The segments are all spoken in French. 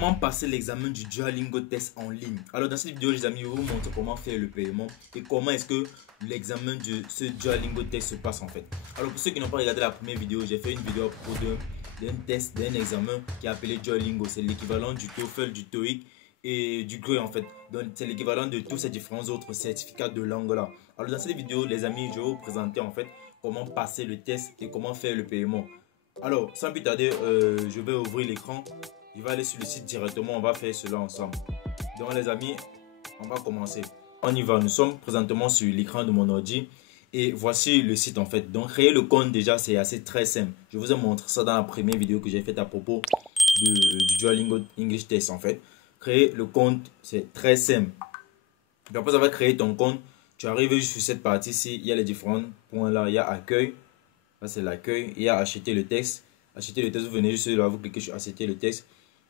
Comment passer l'examen du Duolingo test en ligne? Alors dans cette vidéo les amis, je vais vous montrer comment faire le paiement et comment est-ce que l'examen de ce Duolingo test se passe en fait. Alors pour ceux qui n'ont pas regardé la première vidéo, j'ai fait une vidéo à propos d'un test, d'un examen qui est appelé Duolingo. C'est l'équivalent du TOEFL, du TOEIC et du GRE en fait. Donc c'est l'équivalent de tous ces différents autres certificats de langue là. Alors dans cette vidéo les amis, je vais vous présenter en fait comment passer le test et comment faire le paiement. Alors sans plus tarder, je vais ouvrir l'écran. Je vais aller sur le site directement, on va faire cela ensemble. Donc les amis, on va commencer. On y va, nous sommes présentement sur l'écran de mon ordi. Et voici le site en fait. Donc créer le compte déjà, c'est assez très simple. Je vous ai montré ça dans la première vidéo que j'ai faite à propos du Duolingo English Test en fait. Créer le compte, c'est très simple. Donc après avoir créé ton compte, tu arrives sur cette partie-ci. Il y a les différents points là. Il y a accueil. Là c'est l'accueil. Il y a acheter le texte. Acheter le texte, vous venez juste là, vous cliquez sur acheter le texte.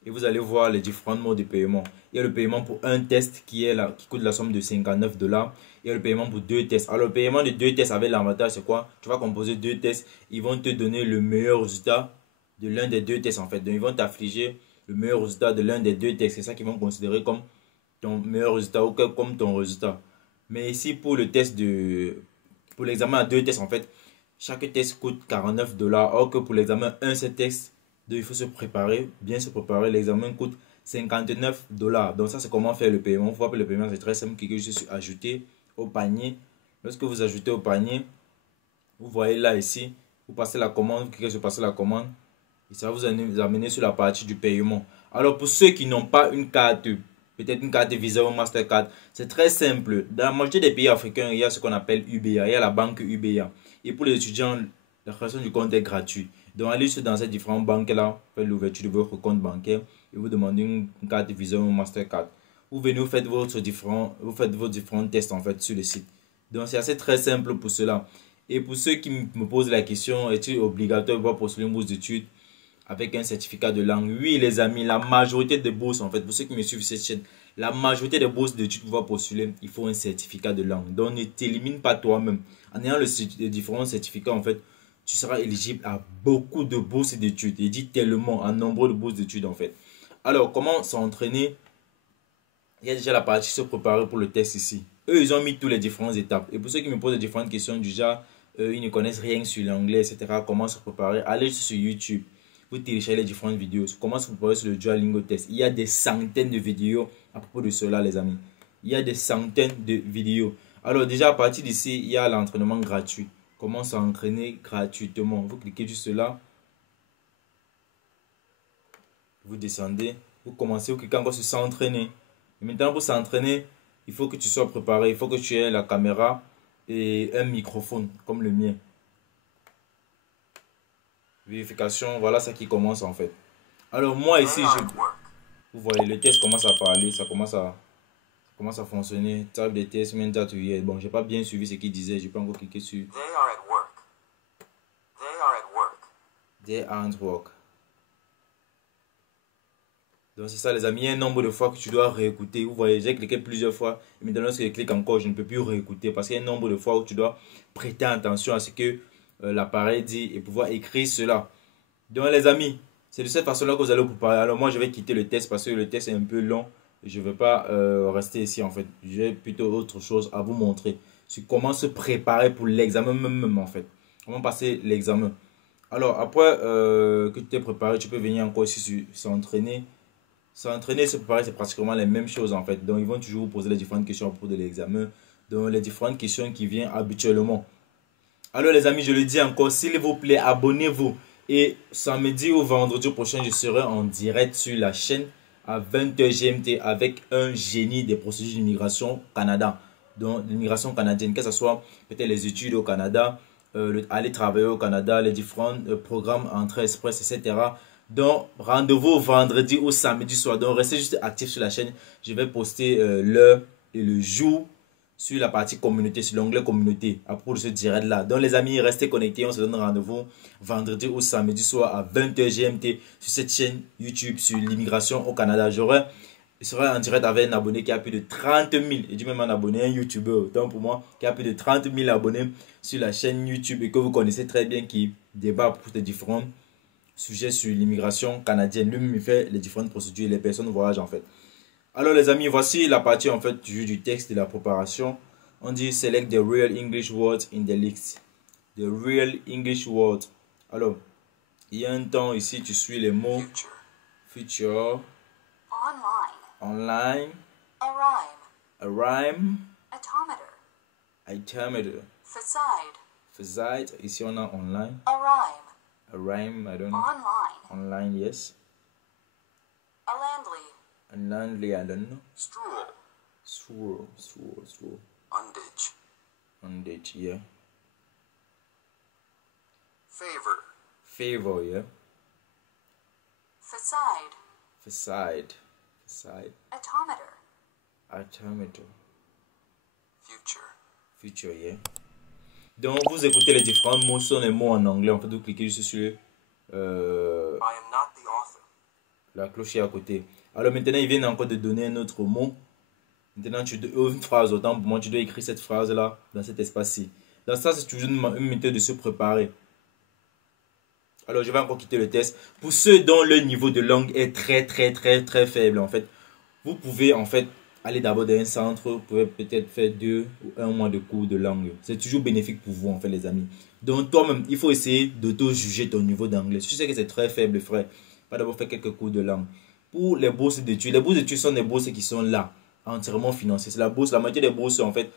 Et vous allez voir les différents modes de paiement. Il y a le paiement pour un test qui coûte la somme de 59 $. Il y a le paiement pour deux tests. Alors le paiement de deux tests avec l'avantage c'est quoi? Tu vas composer deux tests. Ils vont te donner le meilleur résultat de l'un des deux tests en fait. Donc ils vont t'affliger le meilleur résultat de l'un des deux tests. C'est ça qu'ils vont considérer comme ton meilleur résultat ou comme ton résultat. Mais ici pour le test pour l'examen à deux tests en fait, chaque test coûte 49 $. Or que pour l'examen un seul test, donc il faut se préparer, bien se préparer. L'examen coûte 59 $. Donc ça c'est comment faire le paiement. Vous voyez que le paiement c'est très simple. Cliquez juste sur ajouter au panier. Lorsque vous ajoutez au panier, vous voyez là ici, vous passez la commande, vous cliquez sur passer la commande. Et ça va vous amener sur la partie du paiement. Alors pour ceux qui n'ont pas une carte, peut-être une carte Visa ou Mastercard, c'est très simple. Dans la majorité des pays africains, il y a ce qu'on appelle UBA, il y a la banque UBA. Et pour les étudiants, la création du compte est gratuite. Donc allez dans ces différentes banques là, faites l'ouverture de votre compte bancaire et vous demandez une carte Visa ou Mastercard. Vous venez, vous faites vos différents tests en fait sur le site. Donc c'est assez très simple pour cela. Et pour ceux qui me posent la question, est-il obligatoire pour postuler une bourse d'études avec un certificat de langue? Oui les amis, la majorité des bourses en fait, pour ceux qui me suivent sur cette chaîne, la majorité des bourses d'études pour postuler, il faut un certificat de langue. Donc ne t'élimine pas toi-même. En ayant les différents certificats en fait, tu seras éligible à beaucoup de bourses d'études. Il dit tellement, un nombre de bourses d'études en fait. Alors comment s'entraîner? Il y a déjà la partie se préparer pour le test ici. Eux ils ont mis toutes les différentes étapes. Et pour ceux qui me posent des différentes questions du genre, ils ne connaissent rien sur l'anglais etc. Comment se préparer? Allez sur YouTube. Vous téléchargez les différentes vidéos. Comment se préparer sur le Duolingo test. Il y a des centaines de vidéos à propos de cela les amis. Il y a des centaines de vidéos. Alors déjà à partir d'ici, il y a l'entraînement gratuit. Comment s'entraîner gratuitement. Vous cliquez juste là. Vous descendez. Vous commencez, vous cliquez encore sur s'entraîner. Maintenant pour s'entraîner, il faut que tu sois préparé. Il faut que tu aies la caméra et un microphone comme le mien. Vérification, voilà ça qui commence en fait. Alors moi ici, vous voyez le test commence à parler, ça commence à fonctionner. Type de test, bon, j'ai pas bien suivi ce qu'il disait, j'ai pas encore cliqué sur. They aren't work. Donc c'est ça les amis, il y a un nombre de fois que tu dois réécouter. Vous voyez, j'ai cliqué plusieurs fois. Et maintenant lorsque je clique encore, je ne peux plus réécouter. Parce qu'il y a un nombre de fois où tu dois prêter attention à ce que l'appareil dit et pouvoir écrire cela. Donc les amis, c'est de cette façon-là que vous allez vous préparer. Alors moi je vais quitter le test parce que le test est un peu long. Je ne vais pas rester ici en fait. J'ai plutôt autre chose à vous montrer. Sur comment se préparer pour l'examen même en fait. Comment passer l'examen. Alors après que tu t'es préparé, tu peux venir encore ici sur s'entraîner. S'entraîner et se préparer, c'est pratiquement les mêmes choses en fait. Donc ils vont toujours vous poser les différentes questions à propos de l'examen. Donc les différentes questions qui viennent habituellement. Alors les amis, je le dis encore, s'il vous plaît, abonnez-vous. Et samedi ou vendredi prochain, je serai en direct sur la chaîne à 20h GMT avec un génie des procédures d'immigration Canada. Donc l'immigration canadienne, que ce soit peut-être les études au Canada, aller travailler au Canada, les différents programmes entrée express, etc. Donc rendez-vous vendredi ou samedi soir. Donc restez juste actifs sur la chaîne. Je vais poster l'heure et le jour sur la partie communauté, sur l'onglet communauté à propos de ce direct là. Donc les amis, restez connectés, on se donne rendez-vous vendredi ou samedi soir à 20h GMT sur cette chaîne YouTube sur l'immigration au Canada. Je serai en direct avec un abonné qui a plus de 30 000, et du même un abonné, un YouTuber, autant pour moi, qui a plus de 30 000 abonnés sur la chaîne YouTube et que vous connaissez très bien, qui débat pour des différents sujet sur l'immigration canadienne. Lui-même, il fait les différentes procédures, les personnes voyagent en fait. Alors les amis, voici la partie en fait du texte de la préparation. On dit select the real English words in the list. The real English words. Alors, il y a un temps ici, tu suis les mots. Future. Online. A rhyme. Itometer. Facade. Ici on a online. A rhyme, I don't know. Online, yes. A landly, I don't know. Stroll. Unditch, yeah. Favor, yeah. Facade. Atometer. Future, yeah. Donc vous écoutez les différents mots, ce sont les mots en anglais. En fait, vous cliquez juste sur la cloche à côté. Alors maintenant, ils viennent encore de donner un autre mot. Maintenant, tu dois une phrase. Autant pour moi, tu dois écrire cette phrase-là dans cet espace-ci. Dans ça, c'est toujours une méthode de se préparer. Alors, je vais encore quitter le test. Pour ceux dont le niveau de langue est très faible, en fait, vous pouvez en fait aller d'abord dans un centre. Vous pouvez peut-être faire 2 ou 1 mois de cours de langue. C'est toujours bénéfique pour vous, en fait, les amis. Donc, toi-même, il faut essayer d'auto-juger ton niveau d'anglais. Si tu sais que c'est très faible, frère, va d'abord faire quelques cours de langue. Pour les bourses d'études, sont des bourses qui sont là, entièrement financées. C'est la bourse, la moitié des bourses, en fait,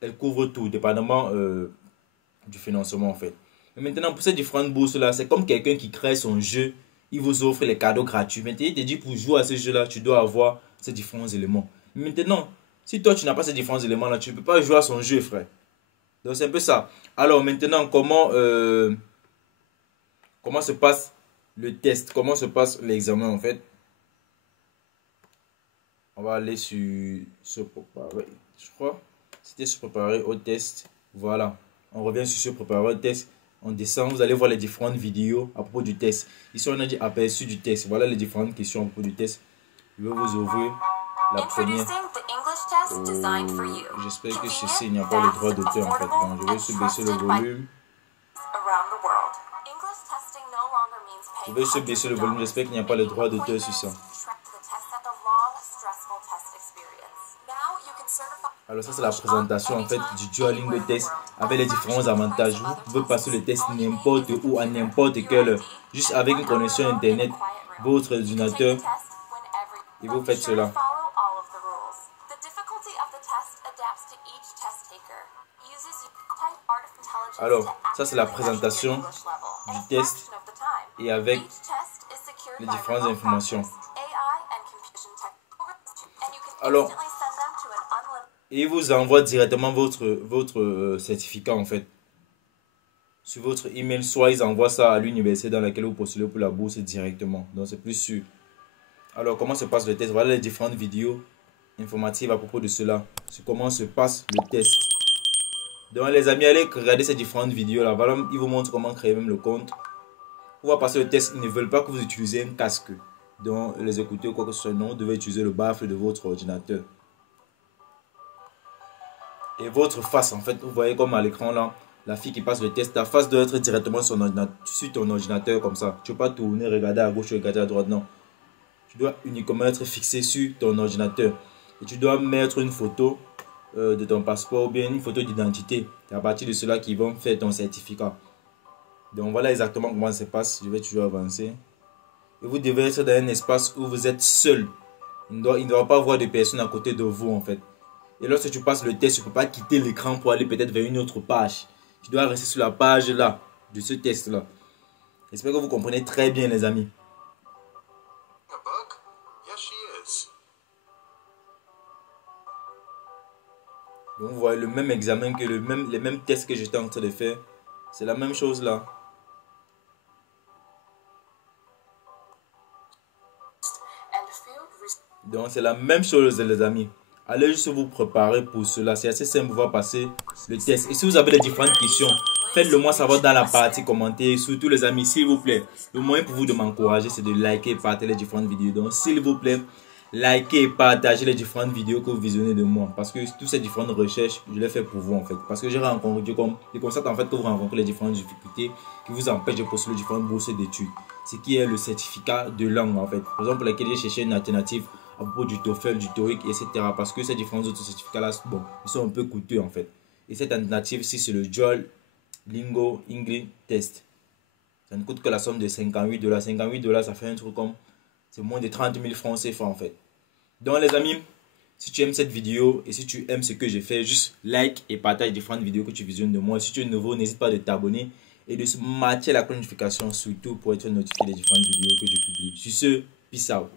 elles couvrent tout, dépendamment du financement, en fait. Mais maintenant, pour ces différentes bourses-là, c'est comme quelqu'un qui crée son jeu, il vous offre les cadeaux gratuits. Maintenant, il te dit, pour jouer à ce jeu-là, tu dois avoir ces différents éléments. Maintenant, si toi, tu n'as pas ces différents éléments-là, tu ne peux pas jouer à son jeu, frère. Donc, c'est un peu ça. Alors, maintenant, comment se passe le test? Comment se passe l'examen, en fait? On va aller sur se préparer. Je crois. C'était se préparer au test. Voilà. On revient sur se préparer au test. On descend. Vous allez voir les différentes vidéos à propos du test. Ici, on a dit aperçu du test. Voilà les différentes questions à propos du test. Je vais vous ouvrir la première. J'espère que ceci, il n'y a pas le droit d'auteur en fait. Donc, je vais se baisser le volume. J'espère qu'il n'y a pas le droit d'auteur sur ça. Alors ça c'est la présentation en fait du Duolingo test avec les différents avantages. Vous pouvez passer le test n'importe où, à n'importe quelle heure, juste avec une connexion internet, votre ordinateur, et vous faites cela. Alors ça c'est la présentation du test et avec les différentes informations. Alors, et il vous envoie directement votre certificat en fait. Sur votre email, soit ils envoient ça à l'université dans laquelle vous postulez pour la bourse directement. Donc c'est plus sûr. Alors comment se passe le test? Voilà les différentes vidéos informatives à propos de cela. Sur comment se passe le test. Donc les amis, allez regarder ces différentes vidéos là. Voilà, ils vous montrent comment créer même le compte. Pour pouvoir passer le test, ils ne veulent pas que vous utilisez un casque. Donc les écouteurs ou quoi que ce soit, non, vous devez utiliser le baffle de votre ordinateur. Et votre face, en fait, vous voyez comme à l'écran là, la fille qui passe le test, ta face doit être directement sur ton ordinateur comme ça. Tu ne peux pas tourner, regarder à gauche, regarder à droite, non. Tu dois uniquement être fixé sur ton ordinateur. Et tu dois mettre une photo de ton passeport ou bien une photo d'identité. C'est à partir de cela qu'ils vont faire ton certificat. Donc voilà exactement comment ça se passe. Je vais toujours avancer. Et vous devez être dans un espace où vous êtes seul. Il ne doit pas avoir de personnes à côté de vous en fait. Et lorsque tu passes le test, tu ne peux pas quitter l'écran pour aller peut-être vers une autre page. Tu dois rester sur la page là, de ce test là. J'espère que vous comprenez très bien les amis. Donc vous voyez le même examen que les mêmes tests que j'étais en train de faire. C'est la même chose là. Donc c'est la même chose les amis. Allez juste vous préparer pour cela. C'est assez simple, vous passer le test. Et si vous avez des différentes questions, faites-le moi savoir dans la partie commentaire. Surtout les amis, s'il vous plaît, le moyen pour vous de m'encourager, c'est de liker et partager les différentes vidéos. Donc s'il vous plaît, likez et partagez les différentes vidéos que vous visionnez de moi. Parce que toutes ces différentes recherches, je les fais pour vous en fait. Parce que j'ai rencontré, je constate en fait que vous rencontrez les différentes difficultés qui vous empêchent de postuler les différentes bourses d'études. ce qui est le certificat de langue en fait. Raison pour laquelle j'ai cherché une alternative à propos du TOEFL, du TOEIC, etc. Parce que ces différents autres certificats-là, bon, ils sont un peu coûteux en fait. Et cette alternative, c'est le Duolingo English Test. Ça ne coûte que la somme de 58 $. 58 $, ça fait un truc comme, c'est moins de 30 000 francs CFA en fait. Donc les amis, si tu aimes cette vidéo et si tu aimes ce que j'ai fait, juste like et partage différentes vidéos que tu visionnes de moi. Si tu es nouveau, n'hésite pas de t'abonner et de matcher la cloche de notification surtout pour être notifié des différentes vidéos que je publie. Sur ce, peace out.